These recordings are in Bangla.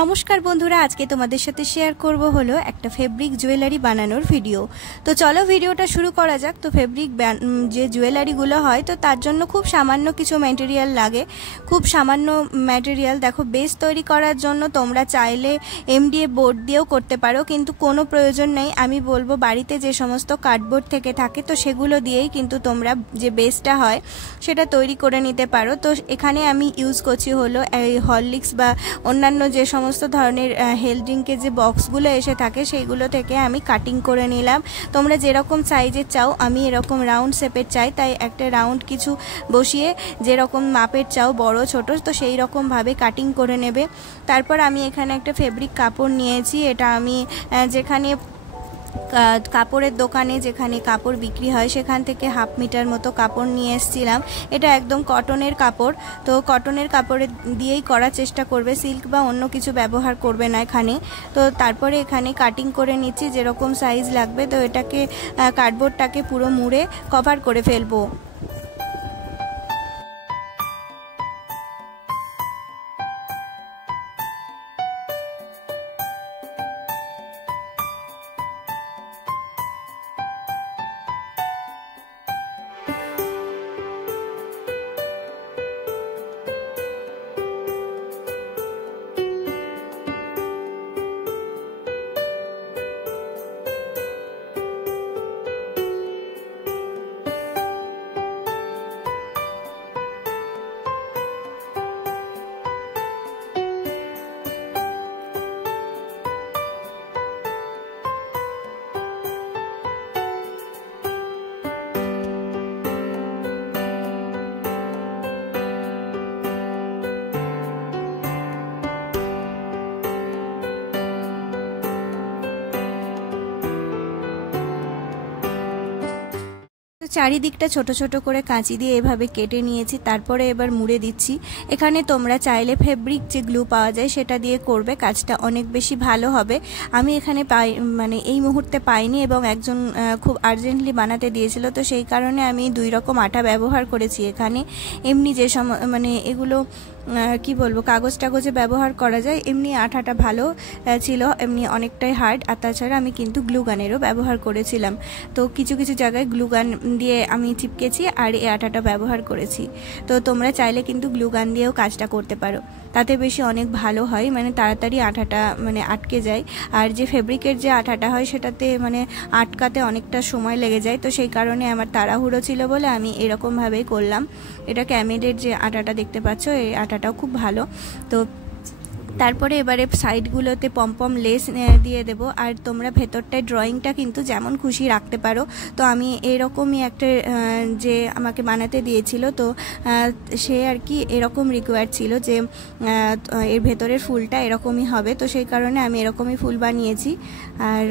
নমস্কার বন্ধুরা, আজকে তোমাদের সাথে শেয়ার করব হলো একটা ফেব্রিক জুয়েলারি বানানোর ভিডিও। তো চলো ভিডিওটা শুরু করা যাক। তো ফেব্রিক যে জুয়েলারিগুলো হয় তো তার জন্য খুব সামান্য কিছু ম্যাটেরিয়াল লাগে, খুব সামান্য ম্যাটেরিয়াল। দেখো, বেস তৈরি করার জন্য তোমরা চাইলে এমডিএফ বোর্ড দিয়েও করতে পারো, কিন্তু কোনো প্রয়োজন নেই। আমি বলবো বাড়িতে যে সমস্ত কার্ডবোর্ড থেকে থাকে তো সেগুলো দিয়েই কিন্তু তোমরা যে বেসটা হয় সেটা তৈরি করে নিতে পারো। তো এখানে আমি ইউজ করছি হলো এই হরলিক্স বা অন্যান্য যে সমস্ত ধরনের হেলথ ড্রিঙ্কের যে বক্সগুলো এসে থাকে সেইগুলো থেকে আমি কাটিং করে নিলাম। তোমরা যেরকম সাইজের চাও, আমি এরকম রাউন্ড শেপের চাই, তাই একটা রাউন্ড কিছু বসিয়ে যেরকম মাপের চাও বড় ছোট তো সেই রকমভাবে কাটিং করে নেবে। তারপর আমি এখানে একটা ফেব্রিক কাপড় নিয়েছি। এটা আমি যেখানে কাপড়ের দোকানে যেখানে কাপড় বিক্রি হয় সেখান থেকে 1/2 মিটার মতো কাপড় নিয়ে এসেছিলাম। এটা একদম কটনের কাপড়, তো কটনের কাপড়ে দিয়েই করার চেষ্টা করবে, সিল্ক বা অন্য কিছু ব্যবহার করবে না এখানে। তো তারপরে এখানে কাটিং করে নিচ্ছি যেরকম সাইজ লাগবে। তো এটাকে কার্ডবোর্ডটাকে পুরো মুড়ে কভার করে ফেলবো। চারিদিকটা ছোট ছোট করে কাঁচি দিয়ে এভাবে কেটে নিয়েছি। তারপরে এবার মুড়ে দিচ্ছি। এখানে তোমরা চাইলে ফেব্রিক যে গ্লু পাওয়া যায় সেটা দিয়ে করবে, কাজটা অনেক বেশি ভালো হবে। আমি এখানে মানে এই মুহূর্তে পাইনি এবং একজন খুব আর্জেন্টলি বানাতে দিয়েছিল, তো সেই কারণে আমি 2 রকম আটা ব্যবহার করেছি এখানে। এমনি যে মানে এগুলো কি বলবো, কাগজ টাগজে ব্যবহার করা যায়, এমনি আঠাটা ভালো ছিল, এমনি অনেকটাই হার্ড। আর তাছাড়া আমি কিন্তু গ্লু গানেরও ব্যবহার করেছিলাম। তো কিছু কিছু জায়গায় গ্লু গান দিয়ে আমি চিপকেছি আর এই আটাটা ব্যবহার করেছি। তো তোমরা চাইলে কিন্তু গ্লু গান দিয়েও কাজটা করতে পারো, তাতে বেশি অনেক ভালো হয়, মানে তাড়াতাড়ি আঠাটা মানে আটকে যায়। আর যে ফেব্রিকের যে আঠাটা হয় সেটাতে মানে আটকাতে অনেকটা সময় লেগে যায়, তো সেই কারণে আমার তাড়াহুড়ো ছিল বলে আমি এরকমভাবেই করলাম। এটা ক্যামেডের যে আটাটা দেখতে পাচ্ছ, এই আটাটাও খুব ভালো। তো তারপরে এবারে সাইডগুলোতে পমপম লেস দিয়ে দেব। আর তোমরা ভেতরটায় ড্রয়িংটা কিন্তু যেমন খুশি রাখতে পারো। তো আমি এরকমই একটা যে আমাকে বানাতে দিয়েছিল, তো সে আর কি এরকম রিকোয়ার্ড ছিল যে এর ভেতরের ফুলটা এরকমই হবে, তো সেই কারণে আমি এরকমই ফুল বানিয়েছি। আর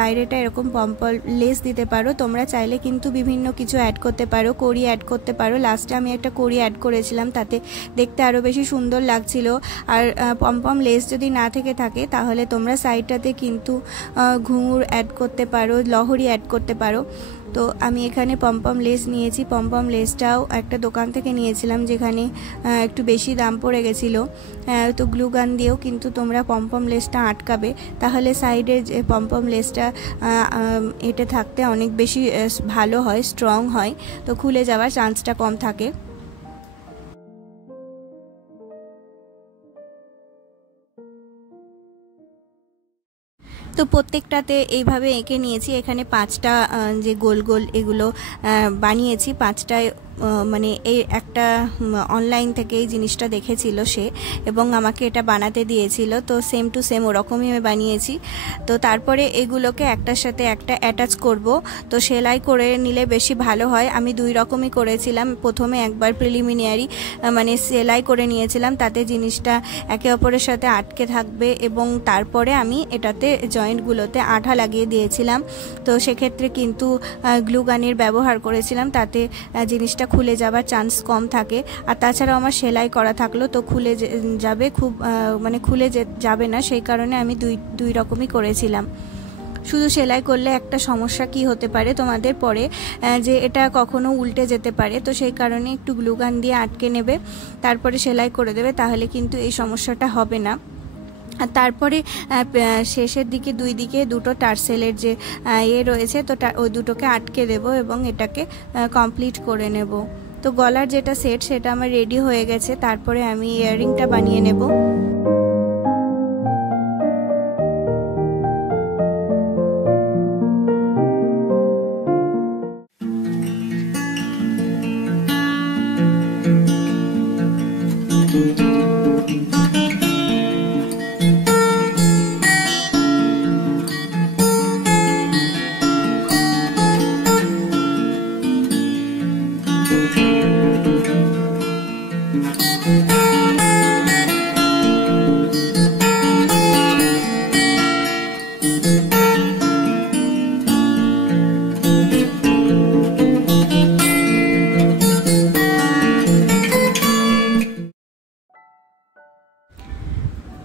বাইরেটা এরকম পমপম লেস দিতে পারো। তোমরা চাইলে কিন্তু বিভিন্ন কিছু অ্যাড করতে পারো, কড়ি অ্যাড করতে পারো। লাস্টে আমি একটা কড়ি অ্যাড করেছিলাম, তাতে দেখতে আরও বেশি সুন্দর লাগছিল। আর পমপম লেস যদি না থেকে থাকে তাহলে তোমরা সাইডটাতে কিন্তু ঘুঙুর অ্যাড করতে পারো, লহরি অ্যাড করতে পারো। তো আমি এখানে পমপম লেস নিয়েছি। পমপম লেসটাও একটা দোকান থেকে নিয়েছিলাম যেখানে একটু বেশি দাম পড়ে গেছিলো। তো গ্লু গান দিয়েও কিন্তু তোমরা পমপম লেসটা আটকাবে, তাহলে সাইডের যে পমপম লেসটা এটা থাকতে অনেক বেশি ভালো হয়, স্ট্রং হয়, তো খুলে যাওয়ার চান্সটা কম থাকে। তো প্রত্যেকটাতে এইভাবে এঁকে নিয়েছি। এখানে 5টা যে গোল গোল এগুলো বানিয়েছি। 5টায় মানে এই একটা অনলাইন থেকে এই জিনিসটা দেখেছিল সে এবং আমাকে এটা বানাতে দিয়েছিল, তো সেম টু সেম ওরকমই আমি বানিয়েছি। তো তারপরে এগুলোকে একটার সাথে একটা অ্যাটাচ করব। তো সেলাই করে নিলে বেশি ভালো হয়। আমি 2 রকমই করেছিলাম। প্রথমে একবার প্রিলিমিনারি মানে সেলাই করে নিয়েছিলাম, তাতে জিনিসটা একে অপরের সাথে আটকে থাকবে, এবং তারপরে আমি এটাতে জয়েন্টগুলোতে আঠা লাগিয়ে দিয়েছিলাম। তো সেক্ষেত্রে কিন্তু গ্লু গানের ব্যবহার করেছিলাম, তাতে জিনিসটা খুলে যাবার চান্স কম থাকে। আর তাছাড়াও আমার সেলাই করা থাকলো, তো খুলে যাবে খুব মানে খুলে যাবে না, সেই কারণে আমি দুই রকমই করেছিলাম। শুধু সেলাই করলে একটা সমস্যা কি হতে পারে তোমাদের পরে, যে এটা কখনো উল্টে যেতে পারে, তো সেই কারণে একটু গ্লু গান দিয়ে আটকে নেবে, তারপরে সেলাই করে দেবে, তাহলে কিন্তু এই সমস্যাটা হবে না। আর তারপরে শেষের দিকে দুই দিকে দুটো টার্সেলের যে রয়েছে, তো ওই দুটোকে আটকে দেব এবং এটাকে কমপ্লিট করে নেব। তো গলার যেটা সেট সেটা আমার রেডি হয়ে গেছে। তারপরে আমি ইয়াররিংটা বানিয়ে নেব।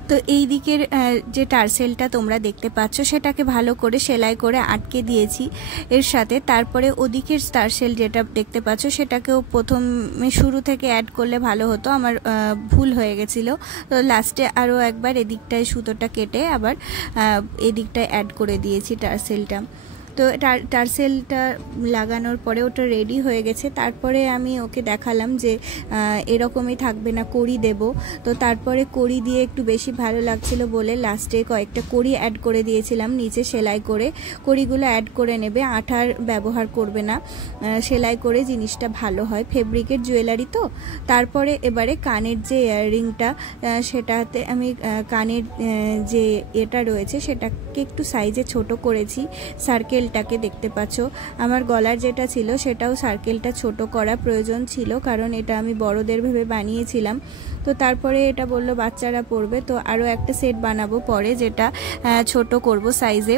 তো এই দিকের যে টার্সেলটা তোমরা দেখতে পাচ্ছ সেটাকে ভালো করে সেলাই করে আটকে দিয়েছি এর সাথে। তারপরে ওদিকের টার্সেল যেটা দেখতে পাচ্ছ সেটাকেও প্রথমে শুরু থেকে অ্যাড করলে ভালো হতো, আমার ভুল হয়ে গেছিলো। তো লাস্টে আরও একবার এদিকটায় সুতোটা কেটে আবার এদিকটায় অ্যাড করে দিয়েছি টার্সেলটা। তো টার্সেলটা লাগানোর পরে ওটা রেডি হয়ে গেছে। তারপরে আমি ওকে দেখালাম যে এরকমই থাকবে না, কড়ি দেব। তো তারপরে কড়ি দিয়ে একটু বেশি ভালো লাগছিল বলে লাস্টে কয়েকটা কড়ি অ্যাড করে দিয়েছিলাম নিচে সেলাই করে। কড়িগুলো অ্যাড করে নেবে, আঠার ব্যবহার করবে না, সেলাই করে জিনিসটা ভালো হয়, ফেব্রিকের জুয়েলারি তো। তারপরে এবারে কানের যে ইয়াররিংটা সেটাতে আমি কানের যে এটা রয়েছে সেটাকে একটু সাইজে ছোট করেছি। সার্কেলটাকে দেখতে পাচ্ছ, আমার গলার যেটা ছিল সেটাও সার্কেলটা ছোট করা প্রয়োজন ছিল, কারণ এটা আমি বড়দের ভেবে বানিয়েছিলাম। তো তারপরে এটা বললো বাচ্চারা পরবে, তো আরও একটা সেট বানাবো পরে যেটা ছোট করব সাইজে।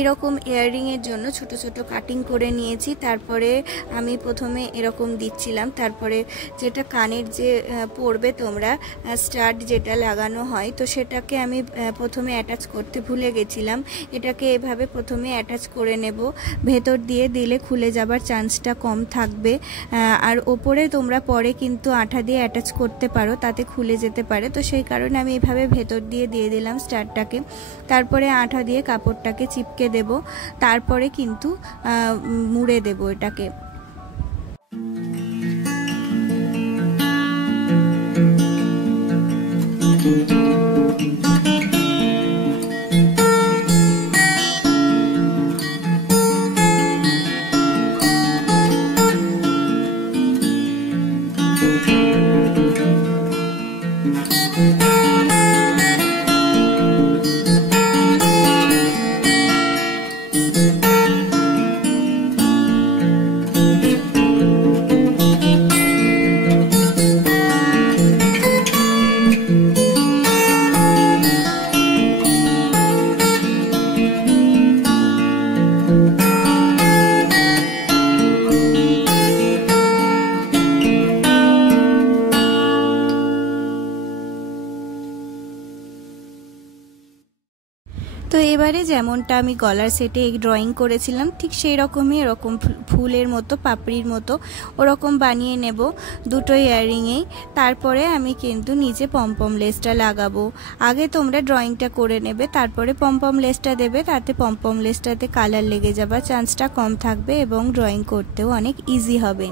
এরকম ইয়াররিংয়ের জন্য ছোট ছোট কাটিং করে নিয়েছি। তারপরে আমি প্রথমে এরকম দিচ্ছিলাম, তারপরে যেটা কানের যে পরবে তোমরা স্টাড যেটা লাগানো হয়, তো সেটাকে আমি প্রথমে অ্যাটাচ করতে ভুলে গেছিলাম। এটাকে এভাবে প্রথমে অ্যাটাচ করে নেব, ভেতর দিয়ে দিলে খুলে যাবার চান্সটা কম থাকবে। আর ওপরে তোমরা পরে কিন্তু আঠা দিয়ে অ্যাটাচ করতে পারো, তাতে খুলে যেতে পারে। তো সেই কারণে আমি এভাবে ভেতর দিয়ে দিলাম স্টাডটাকে। তারপরে আঠা দিয়ে কাপড়টাকে চিপকে দেব, তারপরে কিন্তু মুড়ে দেব এটাকে। তো এবারে যেমনটা আমি গলার সেটে ড্রয়িং করেছিলাম ঠিক সেই রকমই এরকম ফুলের মতো পাপড়ির মতো ওরকম বানিয়ে নেব দুটো ইয়াররিংয়েই। তারপরে আমি কিন্তু নিচে পমপম লেসটা লাগাবো। আগে তোমরা ড্রয়িংটা করে নেবে, তারপরে পমপম লেসটা দেবে, তাতে পমপম লেসটাতে কালার লেগে যাবার চান্সটা কম থাকবে এবং ড্রয়িং করতেও অনেক ইজি হবে।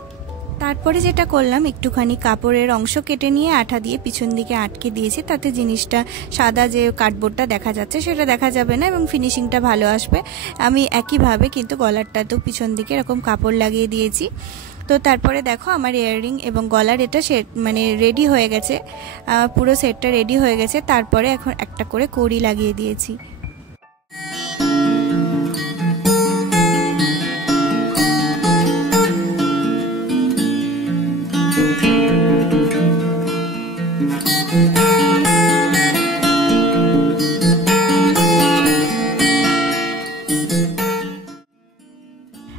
তারপরে যেটা করলাম, একটুখানি কাপড়ের অংশ কেটে নিয়ে আঠা দিয়ে পিছন দিকে আটকে দিয়েছি, তাতে জিনিসটা সাদা যে কার্ডবোর্ডটা দেখা যাচ্ছে সেটা দেখা যাবে না এবং ফিনিশিংটা ভালো আসবে। আমি একইভাবে কিন্তু গলারটাতেও পিছন দিকে এরকম কাপড় লাগিয়ে দিয়েছি। তো তারপরে দেখো আমার ইয়াররিং এবং গলার এটা মানে রেডি হয়ে গেছে, পুরো সেটটা রেডি হয়ে গেছে। তারপরে এখন একটা করে কড়ি লাগিয়ে দিয়েছি।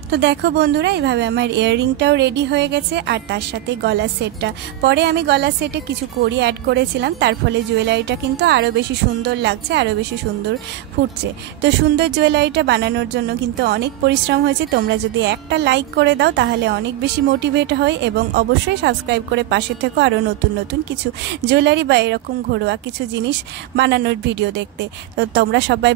তো দেখো বন্ধুরা, এইভাবে আমার ইয়াররিংটাও রেডি হয়ে গেছে আর তার সাথে গলার সেটটা। পরে আমি গলার সেটে কিছু কড়ি অ্যাড করেছিলাম, তার ফলে জুয়েলারিটা কিন্তু আরও বেশি সুন্দর লাগছে, আরও বেশি সুন্দর ফুটছে। তো সুন্দর জুয়েলারিটা বানানোর জন্য কিন্তু অনেক পরিশ্রম হয়েছে। তোমরা যদি একটা লাইক করে দাও তাহলে অনেক বেশি মোটিভেট হয়, এবং অবশ্যই সাবস্ক্রাইব করে পাশে থেকো আরও নতুন নতুন কিছু জুয়েলারি বা এরকম ঘরোয়া কিছু জিনিস বানানোর ভিডিও দেখতে। তো তোমরা সবাই